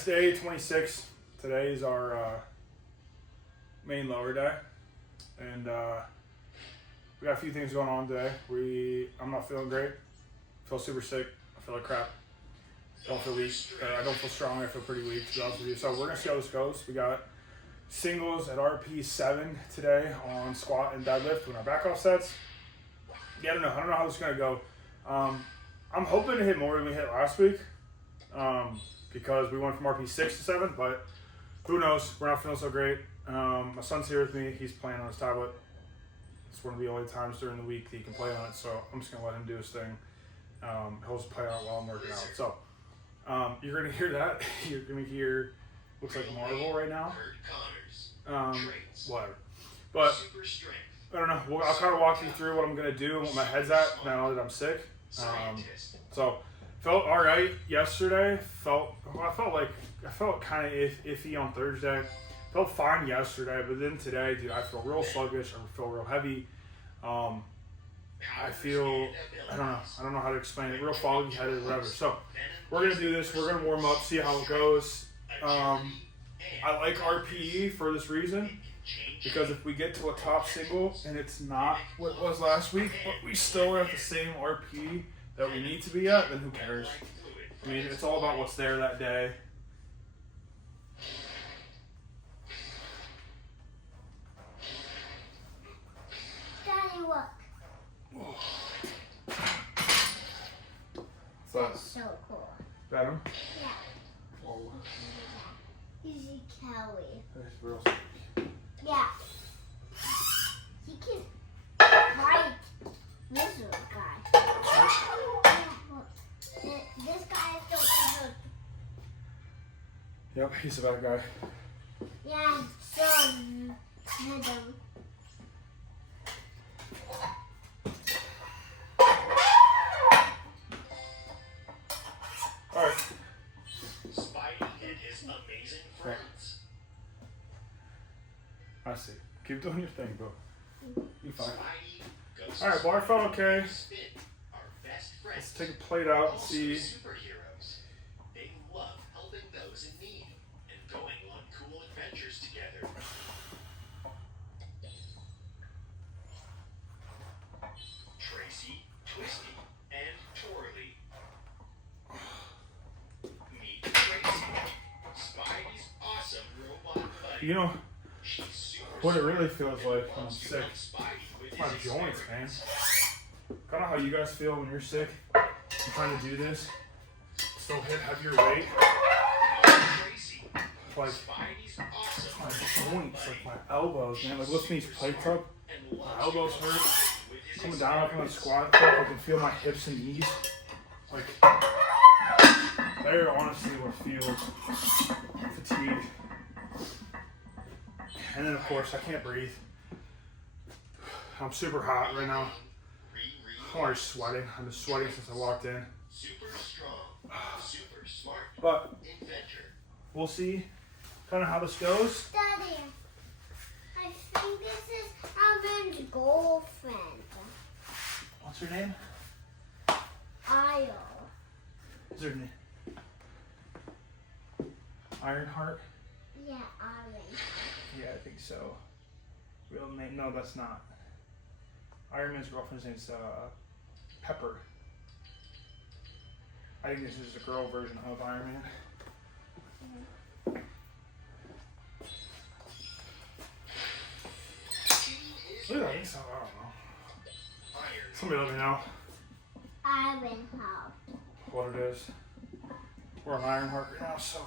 it's day 26. Today is our main lower day, and we got a few things going on today. I'm not feeling great. I feel super sick. I feel like crap. Don't feel weak. I don't feel strong. I feel pretty weak, to be honest with you. So we're gonna see how this goes. We got singles at RP 7 today on squat and deadlift with our back off sets. Yeah, I don't know how this is gonna go. I'm hoping to hit more than we hit last week, because we went from RP 6 to 7, but who knows? We're not feeling so great. My son's here with me. He's playing on his tablet. It's one of the only times during the week that he can play on it, so I'm just gonna let him do his thing. He'll just play on it while I'm working out. So you're gonna hear that. You're gonna hear looks like Marvel right now. Whatever. But I don't know. I'll kind of walk you through what I'm gonna do and what my head's at now that I'm sick. So felt all right yesterday. I felt kind of iffy on Thursday. Felt fine yesterday, but then today, dude, I feel real sluggish. I feel real heavy. I don't know how to explain it. Real foggy headed or whatever. So we're gonna do this. We're gonna warm up, see how it goes. I like RPE for this reason, because if we get to a top single and it's not what it was last week, but we still are at the same RP that we need to be at, then who cares? I mean, it's all about what's there that day. Daddy, look. What's that? That's so cool. Got him? Yeah. Oh, Easy Kelly. that's real sick. Yeah. He can fight this little guy. This guy is the wizard. Yep, he's a bad guy. Yeah, so Madam. Alright. Spidey and his amazing friends. I see. Keep doing your thing, bro. You fine. Spidey goes Alright, bar felt okay. Spin, our best friends. Let's take a plate out and Also see. superheroes. They love helping those in need and going on cool adventures together. Tracy, Twisty, and Twirly. Meet Tracy, Spidey's awesome robot buddy. You know She's super what it smart really feels and like when I'm loves to sick? help Spidey with My his joints, man. experiments. Kind of how you guys feel when you're sick. You're trying to do this. Still hit heavier weight. Tracy, Like Spidey's awesome my robot joints, buddy. like my elbows, man. Like lifting these plates up. And My loves elbows to hurt. help Spidey with his Coming down up on the experiments. squat clip, I can feel my hips and knees. Like, they're honestly what feels fatigue. And then, of course, I can't breathe. I'm super hot right now. I'm already sweating. I've been sweating since I walked in. Super strong, super smart But inventor. we'll see kind of how this goes. Daddy, I think this is Alvin's girlfriend. What's her name? Isle. Is her name Ironheart? Yeah, Alvin. Yeah, I think so. Real name? No, that's not. Iron Man's girlfriend's name's Pepper. I think this is a girl version of Iron Man. Look, I think so. I don't know. Somebody let me know Alvin help. what it is. We're on Ironheart right now, so.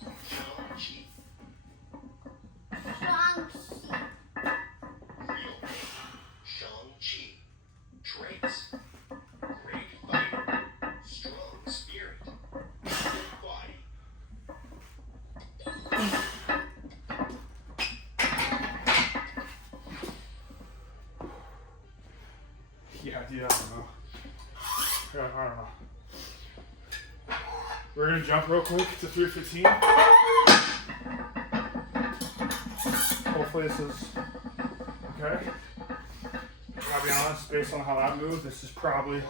Shang-Chi, Shang-Chi. real name, Shang-Chi. Traits, great fighter, strong spirit, good body. Yeah, dude, I don't know. Yeah, I don't know. We're gonna jump real quick to 315. Hopefully this is okay. I'll be honest, based on how that moved, this is probably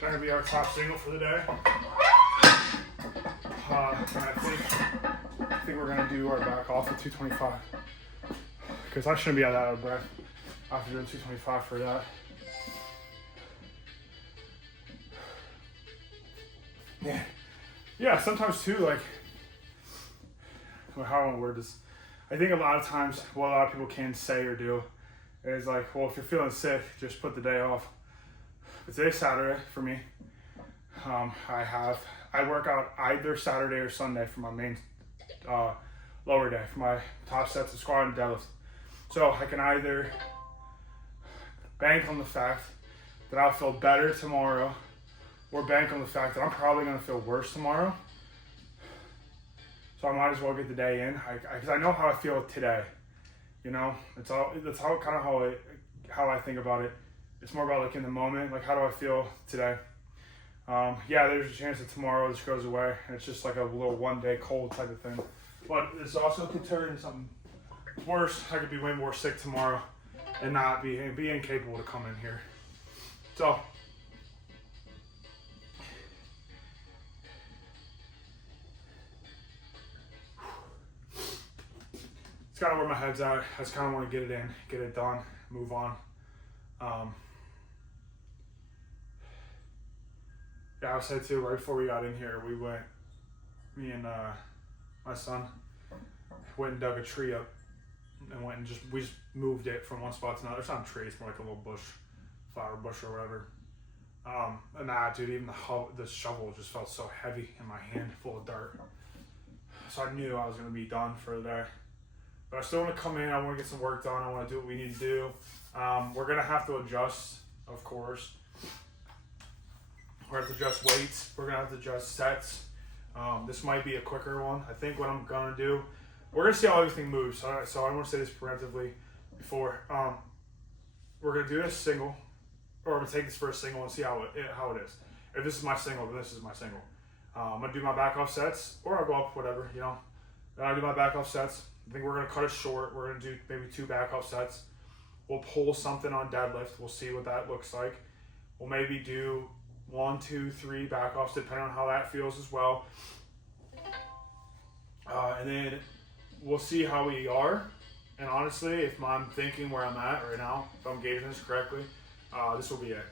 gonna be our top single for the day. And I think we're gonna do our back off at 225 because I shouldn't be out of breath after doing 225 for that. Yeah. Sometimes too, like, well, how I want to word this. I think a lot of times what a lot of people can say or do is like, well, if you're feeling sick, just put the day off. But today's Saturday for me. I work out either Saturday or Sunday for my main lower day, for my top sets of squat and deadlift. So I can either bank on the fact that I'll feel better tomorrow, or bank on the fact that I'm probably going to feel worse tomorrow. So I might as well get the day in, because I know how I feel today. You know, that's how I think about it. It's more about like in the moment, like how do I feel today? Yeah, there's a chance that tomorrow this goes away, and it's just like a little one-day cold type of thing. But this also could turn into something worse. I could be way more sick tomorrow and not be incapable to come in here. So it's kind of where my head's at. I just kind of want to get it in, get it done, move on. Yeah, I was saying too, right before we got in here, me and my son went and dug a tree up and we just moved it from one spot to another. It's not a tree, it's more like a little bush, flower bush or whatever. And dude, even the shovel just felt so heavy in my hand, full of dirt. So I knew I was going to be done for the day. But I still want to come in, I want to get some work done, I want to do what we need to do. We're going to have to adjust, of course. We're going to have to adjust weights. We're going to have to adjust sets. This might be a quicker one. I think what I'm going to do, we're going to see how everything moves. So I want to say this preemptively before. We're going to do this single, or I'm going to take this for a single and see how it is. If this is my single, then this is my single. I'm going to do my back off sets, or I'll go up, whatever, you know. Then I'll do my back off sets. I think we're going to cut it short. We're going to do maybe 2 back off sets. We'll pull something on deadlift. We'll see what that looks like. We'll maybe do 1, 2, 3 back offs, depending on how that feels as well. And then we'll see how we are. And honestly, if I'm thinking where I'm at right now, if I'm gauging this correctly, this will be it.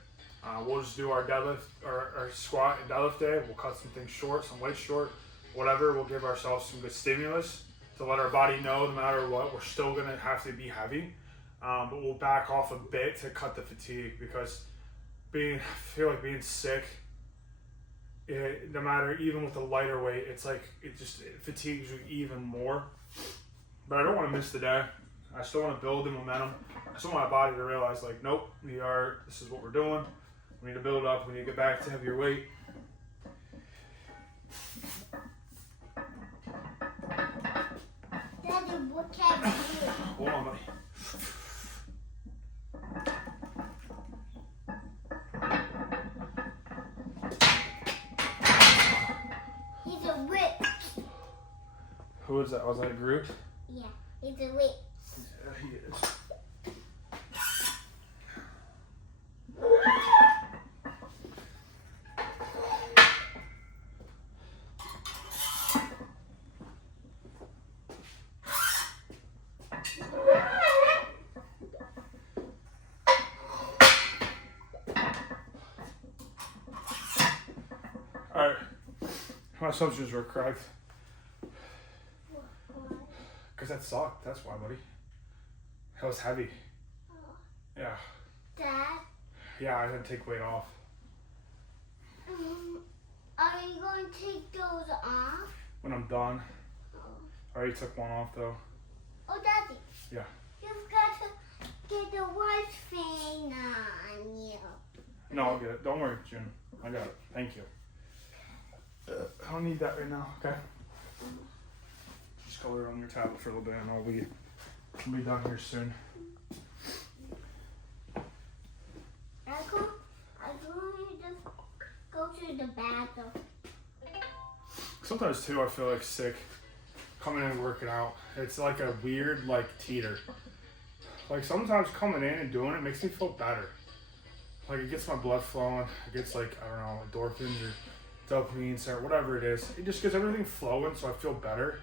We'll just do our deadlift, our squat and deadlift day. We'll cut some things short, some weights short, whatever. We'll give ourselves some good stimulus to let our body know no matter what, we're still going to have to be heavy. But we'll back off a bit to cut the fatigue, because I feel like being sick, no matter, even with a lighter weight, it's like it fatigues you even more. But I don't want to miss the day. I still want to build the momentum. I still want my body to realize, like, nope, this is what we're doing. We need to build up. We need to get back to heavier weight. Daddy, what can we do? Hold on, buddy. He's a whip. Who is that? Was that Groot? Yeah, he's a whip. Yeah, he is. Alright, my assumptions were correct. Because that sucked, that's why, buddy. That was heavy. Yeah. Dad, Yeah, I had to take weight off. are you going to take those off? When I'm done. Oh, I already took one off, though. Daddy. Yeah. You've got to get the white thing on you. No, I'll get it. Don't worry, June. I got it. Thank you. I don't need that right now, okay? Just color on your tablet for a little bit and we'll be done here soon. I want you to just go to the bathroom. Sometimes, too, I feel like sick coming in and working out. It's like a weird, like, teeter. Like, sometimes coming in and doing it makes me feel better. Like, it gets my blood flowing. It gets, like, I don't know, endorphins or dopamine, or whatever it is. It just gets everything flowing, so I feel better.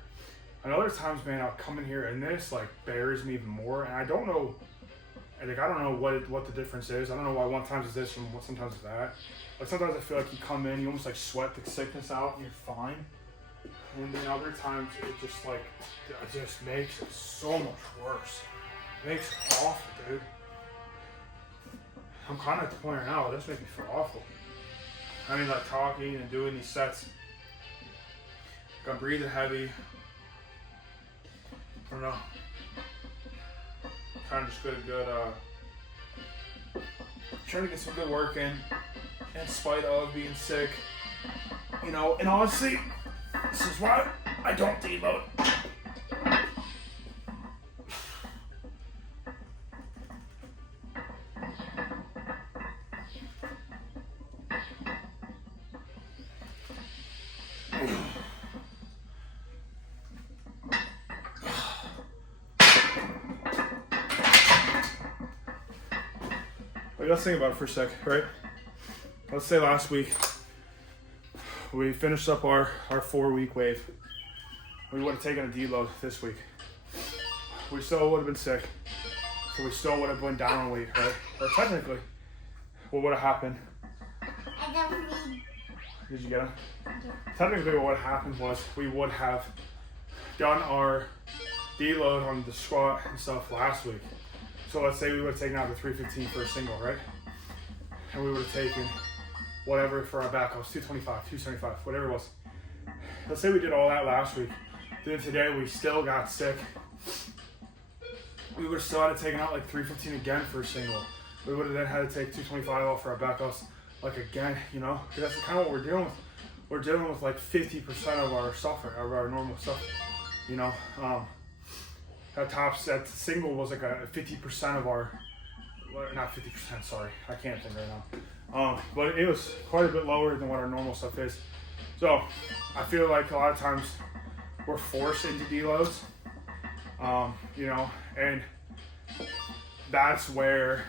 And other times, man, I'll come in here and this like buries me even more, and I don't know what the difference is. I don't know why one times is this and sometimes is that. Like sometimes I feel like you come in, you almost like sweat the sickness out, and you're fine. And then other times it just makes it so much worse. It makes it awful, dude. I'm kind of at the point right now, it just makes me feel awful. I mean, like talking and doing these sets, like I'm breathing heavy. I don't know. Trying to just get trying to get some good work in spite of being sick. You know, and honestly, this is why I don't deload. Let's think about it for a sec, right? Let's say last week we finished up our 4-week wave. We would have taken a deload this week. We still would have been sick. So we still would have went down on weight, right? Or technically, what would have happened? I don't need. Did you get it? Technically what would have happened was we would have done our deload on the squat and stuff last week. So let's say we would have taken out the 315 for a single, right? And we would have taken whatever for our back ups, 225, 275, whatever it was. Let's say we did all that last week. Then today we still got sick. We would have still had to take out like 315 again for a single. We would have then had to take 225 off for our back ups, like again, you know? Because that's kind of what we're dealing with. We're dealing with like 50% of our stuff, of our normal stuff, you know? That single was like a 50% of our, not 50%, sorry, I can't think right now. But it was quite a bit lower than what our normal stuff is. So I feel like a lot of times we're forced into deloads, you know, and that's why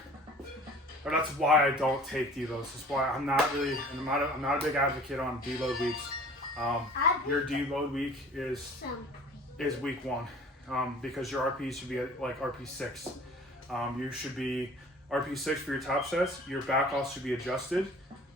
I don't take deloads. That's why I'm not a big advocate on deload weeks. Your deload week is week 1. Because your RP should be at like RP 6. You should be RP 6 for your top sets. Your back off should be adjusted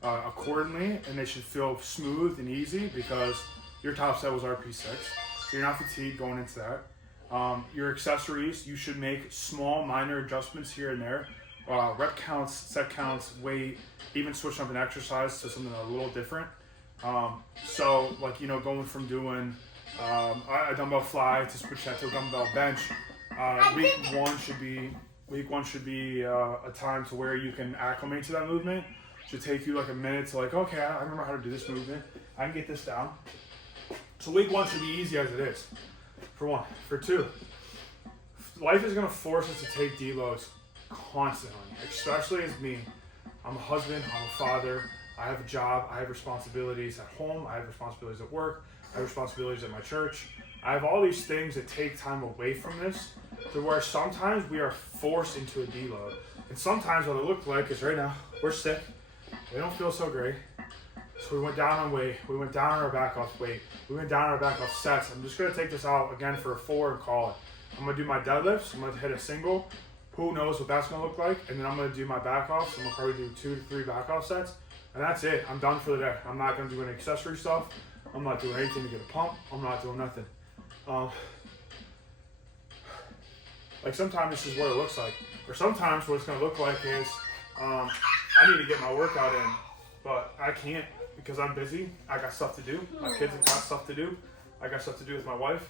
accordingly, and they should feel smooth and easy because your top set was RP 6. So you're not fatigued going into that. Your accessories, you should make small, minor adjustments here and there. Rep counts, set counts, weight, even switch up an exercise to something a little different. So like, you know, going from doing a dumbbell fly to switch that to a dumbbell bench. Week one should be a time to where you can acclimate to that movement. It should take you like a minute to like, okay, I remember how to do this movement. I can get this down. So week 1 should be easy as it is, for 1. For 2, life is gonna force us to take deloads constantly, especially as me. I'm a husband, I'm a father, I have a job, I have responsibilities at home, I have responsibilities at work, I have responsibilities at my church. I have all these things that take time away from this to where sometimes we are forced into a deload. And sometimes what it looked like is right now, we're sick, we don't feel so great. So we went down on weight, we went down on our back off weight, we went down on our back off sets. I'm just gonna take this out again for a 4 and call it. I'm gonna do my deadlifts, I'm gonna hit a single, who knows what that's gonna look like, and then I'm gonna do my back offs, I'm gonna probably do 2 to 3 back off sets, and that's it, I'm done for the day. I'm not gonna do any accessory stuff, I'm not doing anything to get a pump, I'm not doing nothing. Like sometimes this is what it looks like, or sometimes what it's gonna look like is, I need to get my workout in, but I can't because I'm busy, I got stuff to do, my kids have got stuff to do, I got stuff to do with my wife.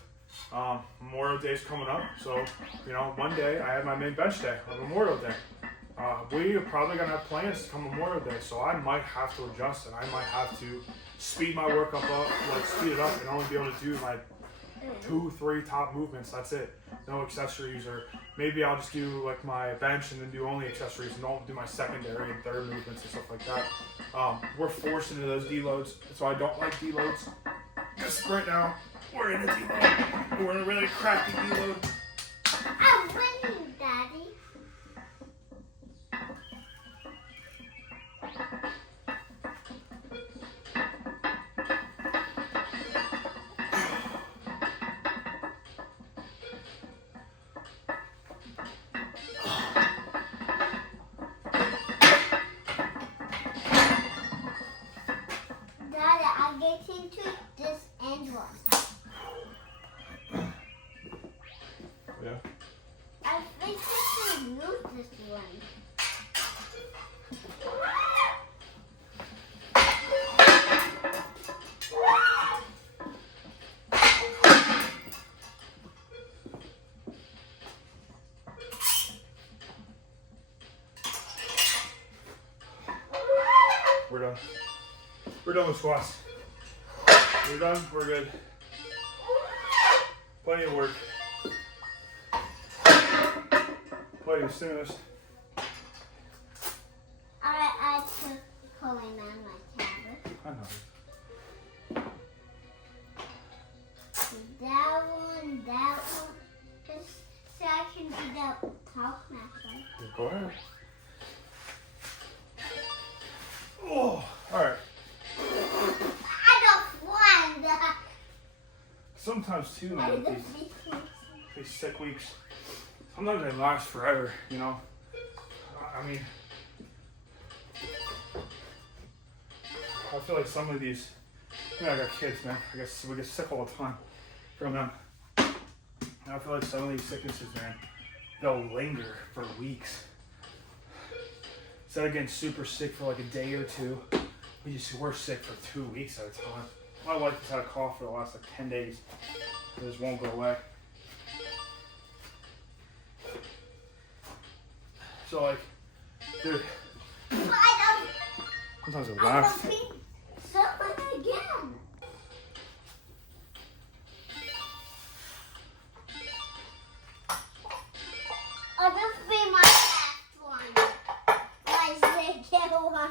Memorial Day's coming up, so you know, Monday I have my main bench day on Memorial Day. We are probably gonna have plans to come Memorial Day, so I might have to adjust and I might have to speed my workup up, like speed it up and only be able to do my 2-3 top movements. That's it. No accessories, or maybe I'll just do like my bench and then do only accessories and don't do my secondary and third movements and stuff like that. We're forced into those deloads, so I don't like deloads. Just right now, we're in a deload. We're in a really crappy deload. I'm winning, Daddy. to this end one. Yeah. I think I can use this one. We're done. We're done with squats. We're done. We're good. Plenty of work. Plenty of stimulus. I took pulling on my tablet. I know. That one. Just so I can do that talk method. Go ahead. Oh, all right. I don't want that. Sometimes too, I man, don't these, want these sick weeks, sometimes they last forever, you know? I mean, I feel like some of these, I mean, I got kids, man. I guess we get sick all the time from them. And I feel like some of these sicknesses, man, they'll linger for weeks. Instead of getting super sick for like a day or two, we're sick for 2 weeks at a time. My wife has had a cough for the last like 10 days. It just won't go away. So like, dude, sometimes it I lasts. don't think something again. I'll just be my last one. My second one.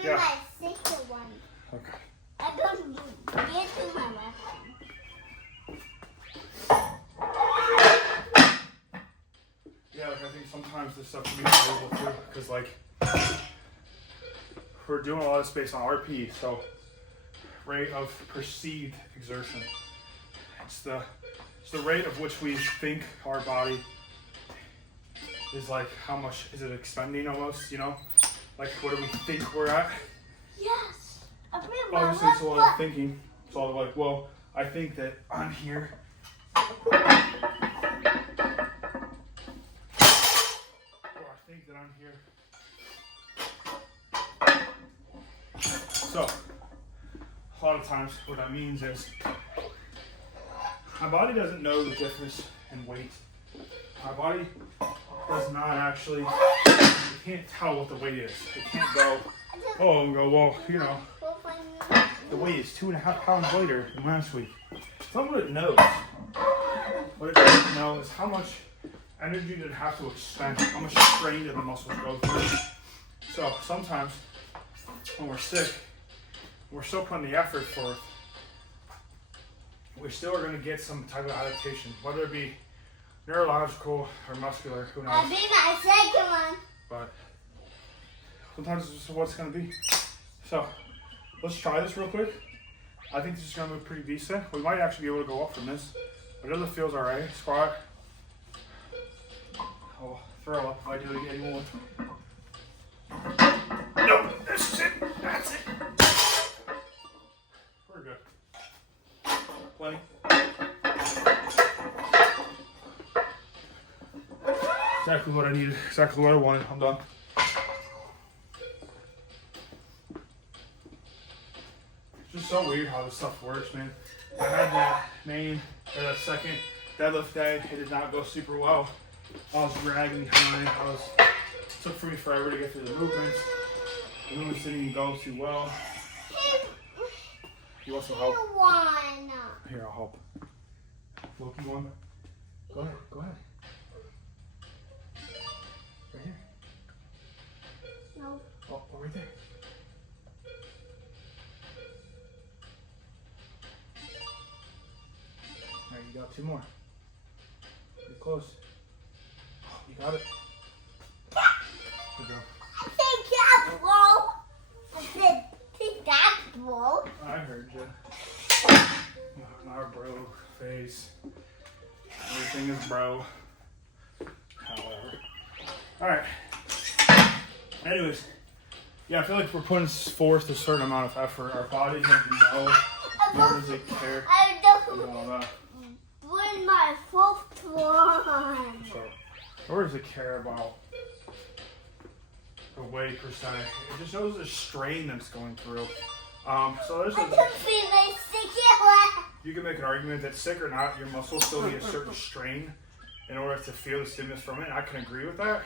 Be Yeah. my second one. Okay. I don't get to my last one. Yeah, like I think sometimes this stuff can be valuable too, because like we're doing a lot of space on RP, so rate of perceived exertion. It's the rate of which we think our body is like how much is it expending almost, you know? Like what do we think we're at? Yes. I be my Obviously it's last a lot one. of thinking. It's all like, well, I think that I'm here. Or I think that I'm here. So, a lot of times what that means is my body doesn't know the difference in weight. My body does not actually, you can't tell what the weight is. It can't go, oh, and go, well, you know, the weight is 2.5 pounds lighter than last week. Some of it knows. What it doesn't know is how much energy did it have to expend, how much strain did the muscles go through. So sometimes when we're sick, we're still putting the effort forth. We still are going to get some type of adaptation, whether it be neurological or muscular, who I'll knows. be my second one. But sometimes it's just what it's going to be. So let's try this real quick. I think this is going to move pretty decent. We might actually be able to go up from this. But it feels alright. Squat. I'll throw up if I do it anymore. Nope, this is it. That's it. We're good. Plenty. Exactly what I needed. Exactly what I wanted. I'm done. It's just so weird how this stuff works, man. I had that that second deadlift day. It did not go super well. I was dragging behind. It took for me forever to get through the movements. The movements didn't even go too well. You want some help? One. Here, I'll help. Loki one. Go ahead. Go ahead. Right here. No. Oh, right there. Alright, you got 2 more. You're close. Oh, You got it. Good job. I think that blow. I said, think that blow. I heard you. Our bro face. Everything is bro. However. Alright. Anyways. Yeah, I feel like we're putting forth a certain amount of effort. Our bodies don't know, nor does it care. I about don't all that. win my fourth one. So, nor does it care about the weight per se. It just shows the strain that's going through. So there's I a, don't feel my sticky you can make an argument that sick or not, your muscles still need a certain strain in order to feel the stimulus from it. I can agree with that.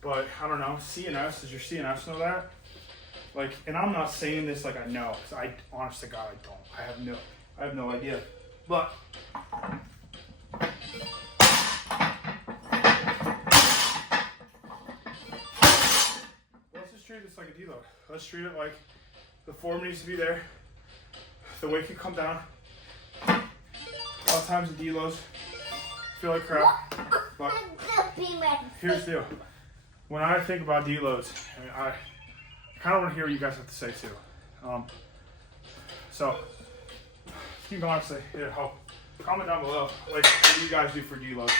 But I don't know, CNS, does your CNS know that? Like, and I'm not saying this like I know, because I, honest to God, I don't. I have no idea. But let's just treat this like a deload. Let's treat it like the form needs to be there. The weight can come down. A lot of times the deloads feel like crap. But here's the deal. When I think about deloads, I kind of want to hear what you guys have to say too. So, you can honestly, comment down below. Like, what do you guys do for deloads?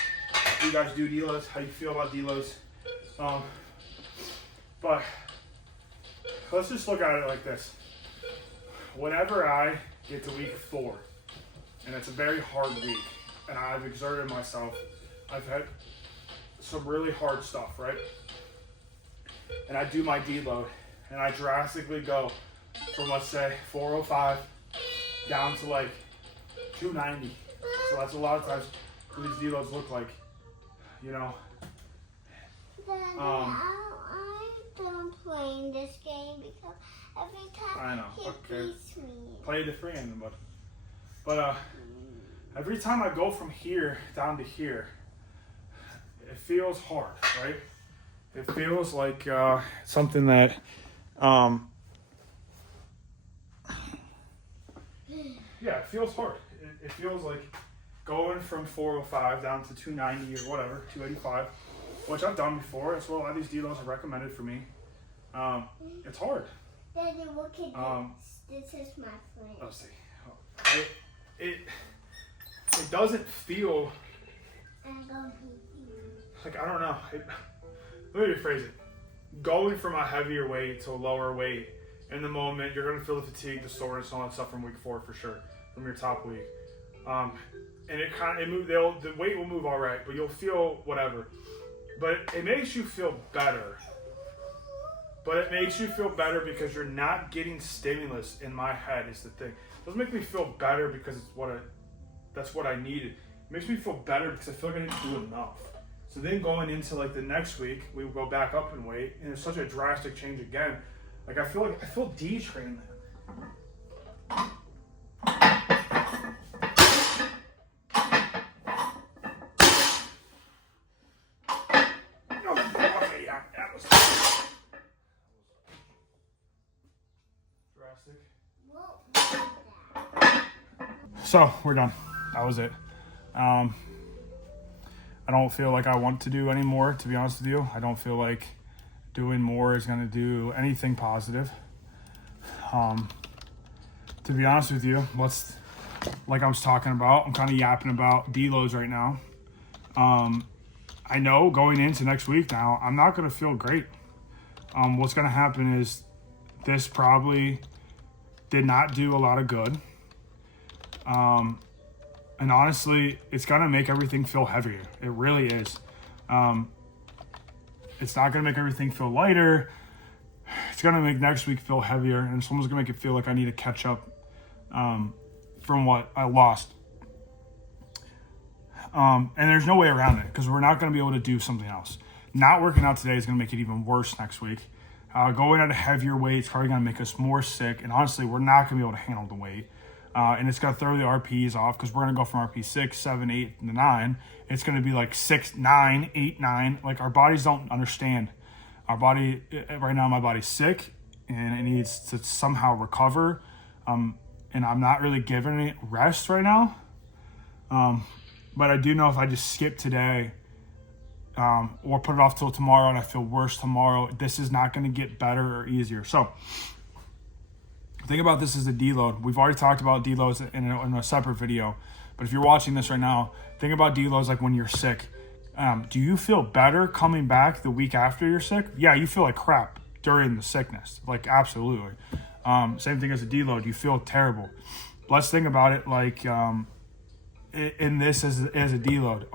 Do you guys do deloads? How do you feel about deloads? But let's just look at it like this. Whenever I get to week 4, and it's a very hard week, and I've exerted myself, I've had some really hard stuff, right? And I do my deload, and I drastically go from, let's say, 405 down to like 290. So that's a lot of times what these deloads look like, you know. I'm done playing this game because every time I know, he okay. beats me. Play the free end, but every time I go from here down to here, it feels hard, right? It feels like something that, yeah, it feels hard. It feels like going from 405 down to 290 or whatever, 285, which I've done before. That's what a lot of these deloads are recommended for me. It's hard. Daddy, look at this. This is my friend. Let's see. It doesn't feel like, I don't know. Let me rephrase it. Going from a heavier weight to a lower weight, in the moment, you're going to feel the fatigue, the soreness, all that stuff from week 4 for sure, from your top week. And the weight will move all right, but you'll feel whatever. But it makes you feel better. But it makes you feel better because you're not getting stimulus in my head is the thing. It doesn't make me feel better because that's what I needed. It makes me feel better because I feel like I didn't do enough. So then going into like the next week, we will go back up in weight, and it's such a drastic change again. Like I feel detrained then. That was drastic. So we're done. That was it. I don't feel like I want to do any more, to be honest with you. I don't feel like doing more is going to do anything positive. To be honest with you, like I was talking about, I'm kind of yapping about deloads right now. I know going into next week now, I'm not going to feel great. What's going to happen is this probably did not do a lot of good. And honestly, it's going to make everything feel heavier. It really is. It's not going to make everything feel lighter. It's going to make next week feel heavier. And it's almost going to make it feel like I need to catch up from what I lost. And there's no way around it because we're not going to be able to do something else. Not working out today is going to make it even worse next week. Going at a heavier weight is probably going to make us more sick. And honestly, we're not going to be able to handle the weight. And it's going to throw the RPs off because we're going to go from RP 6, 7, 8, and 9. It's going to be like 6, 9, 8, 9. Like our bodies don't understand. Our body, right now, my body's sick and it needs to somehow recover. And I'm not really giving it rest right now. But I do know if I just skip today, or put it off till tomorrow and I feel worse tomorrow. This is not going to get better or easier. So think about this as a deload. We've already talked about deloads in a separate video, but if you're watching this right now, think about deloads like when you're sick. Do you feel better coming back the week after you're sick? Yeah, you feel like crap during the sickness, like absolutely. Same thing as a deload, you feel terrible. Let's think about it like in this as a deload.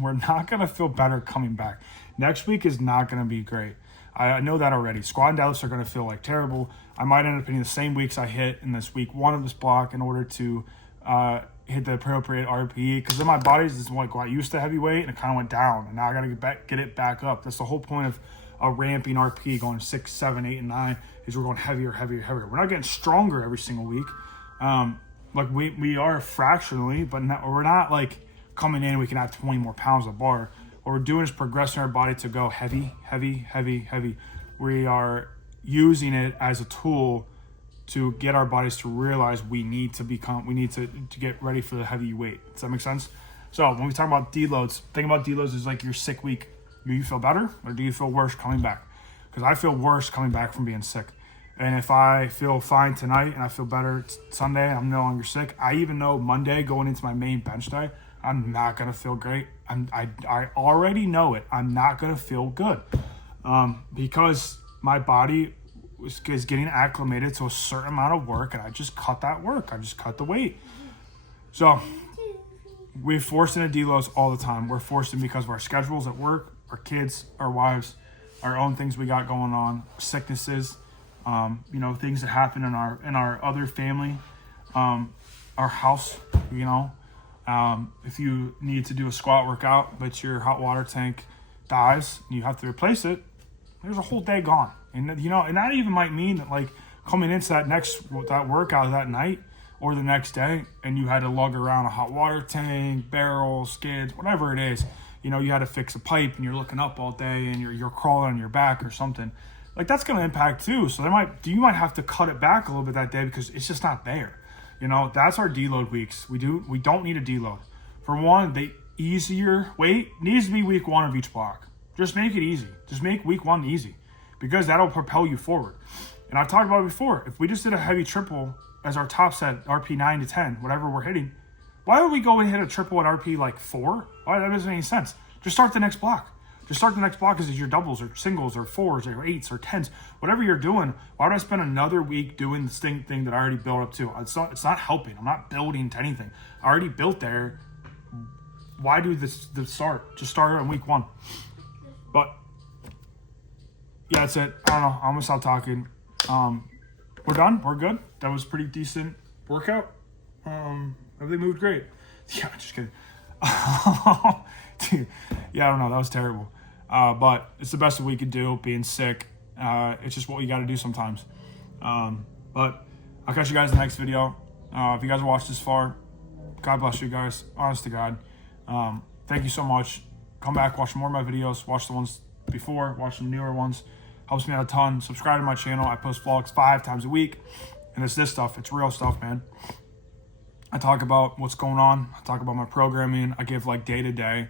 We're not gonna feel better coming back. Next week is not gonna be great. I know that already. Squat and deadlifts are gonna feel like terrible. I might end up hitting the same weeks I hit in this week 1 of this block in order to hit the appropriate RPE, because then my body's just like got used to heavyweight and it kind of went down, and now I gotta get it back up. That's the whole point of a ramping RPE, going 6, 7, 8, and 9, is we're going heavier. We're not getting stronger every single week. Like we are fractionally, but we're not like coming in, we can have 20 more pounds of bar. What we're doing is progressing our body to go heavy. We are using it as a tool to get our bodies to realize we need to get ready for the heavy weight. Does that make sense? So when we talk about deloads, think about deloads as like your sick week. Do you feel better or do you feel worse coming back? Because I feel worse coming back from being sick. And if I feel fine tonight and I feel better Sunday, I'm no longer sick. I even know Monday going into my main bench day, I'm not gonna feel great. I already know it. I'm not gonna feel good because my body is getting acclimated to a certain amount of work, and I just cut that work. I just cut the weight. So we're forced into deloads all the time. We're forced in because of our schedules at work, our kids, our wives, our own things we got going on, sicknesses, things that happen in our other family, our house, if you need to do a squat workout, but your hot water tank dies and you have to replace it, there's a whole day gone. And and that even might mean that like coming into that workout that night or the next day, and you had to lug around a hot water tank, barrel, skids, whatever it is. You had to fix a pipe and you're looking up all day and you're crawling on your back or something. Like that's going to impact too. So you might have to cut it back a little bit that day because it's just not there. That's our deload weeks. We don't need a deload. For one, the easier weight needs to be week 1 of each block. Just make it easy. Just make week 1 easy, because that'll propel you forward. And I've talked about it before. If we just did a heavy triple as our top set, RP 9 to 10, whatever we're hitting, why would we go and hit a triple at RP like 4? Why? That doesn't make any sense. Just start the next block. Just start the next block as your doubles or singles or 4s or 8s or 10s. Whatever you're doing, why would I spend another week doing the same thing that I already built up to? It's not helping. I'm not building to anything. I already built there. Why do the start? Just start on week 1. But yeah, that's it. I don't know. I'm gonna stop talking. We're done. We're good. That was a pretty decent workout. Everything moved great. Yeah, just kidding. Dude, yeah, I don't know. That was terrible. But it's the best that we could do, being sick. It's just what you got to do sometimes. But I'll catch you guys in the next video. If you guys watched this far, God bless you guys. Honest to God. Thank you so much. Come back, watch more of my videos. Watch the ones before. Watch some newer ones. Helps me out a ton. Subscribe to my channel. I post vlogs 5 times a week. And it's this stuff. It's real stuff, man. I talk about what's going on. I talk about my programming. I give like day to day.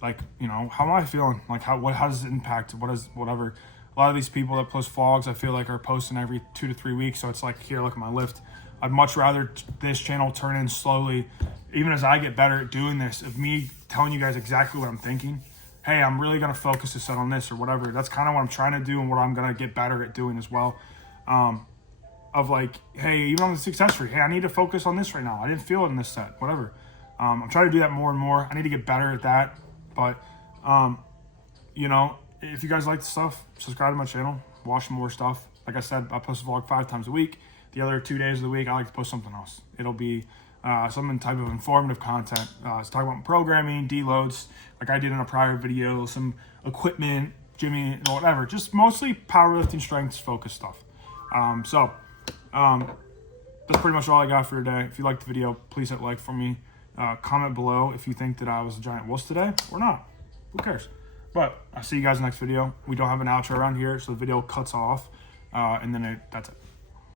Like, how am I feeling? Like how does it impact? Whatever. A lot of these people that post vlogs, I feel like are posting every 2 to 3 weeks. So it's like, here, look at my lift. I'd much rather this channel turn in slowly, even as I get better at doing this, of me telling you guys exactly what I'm thinking. Hey, I'm really going to focus this on this or whatever. That's kind of what I'm trying to do and what I'm going to get better at doing as well. Of like, hey, even on the success rate, hey, I need to focus on this right now. I didn't feel it in this set, whatever. I'm trying to do that more and more. I need to get better at that. But, if you guys like the stuff, subscribe to my channel, watch more stuff. Like I said, I post a vlog 5 times a week. The other 2 days of the week, I like to post something else. It'll be some type of informative content. It's talking about programming, deloads, like I did in a prior video, some equipment, gymming, whatever. Just mostly powerlifting, strength, focus stuff. That's pretty much all I got for today. If you liked the video, please hit like for me. Comment below if you think that I was a giant wuss today or not. Who cares? But I'll see you guys in the next video. We don't have an outro around here, so the video cuts off. And then that's it.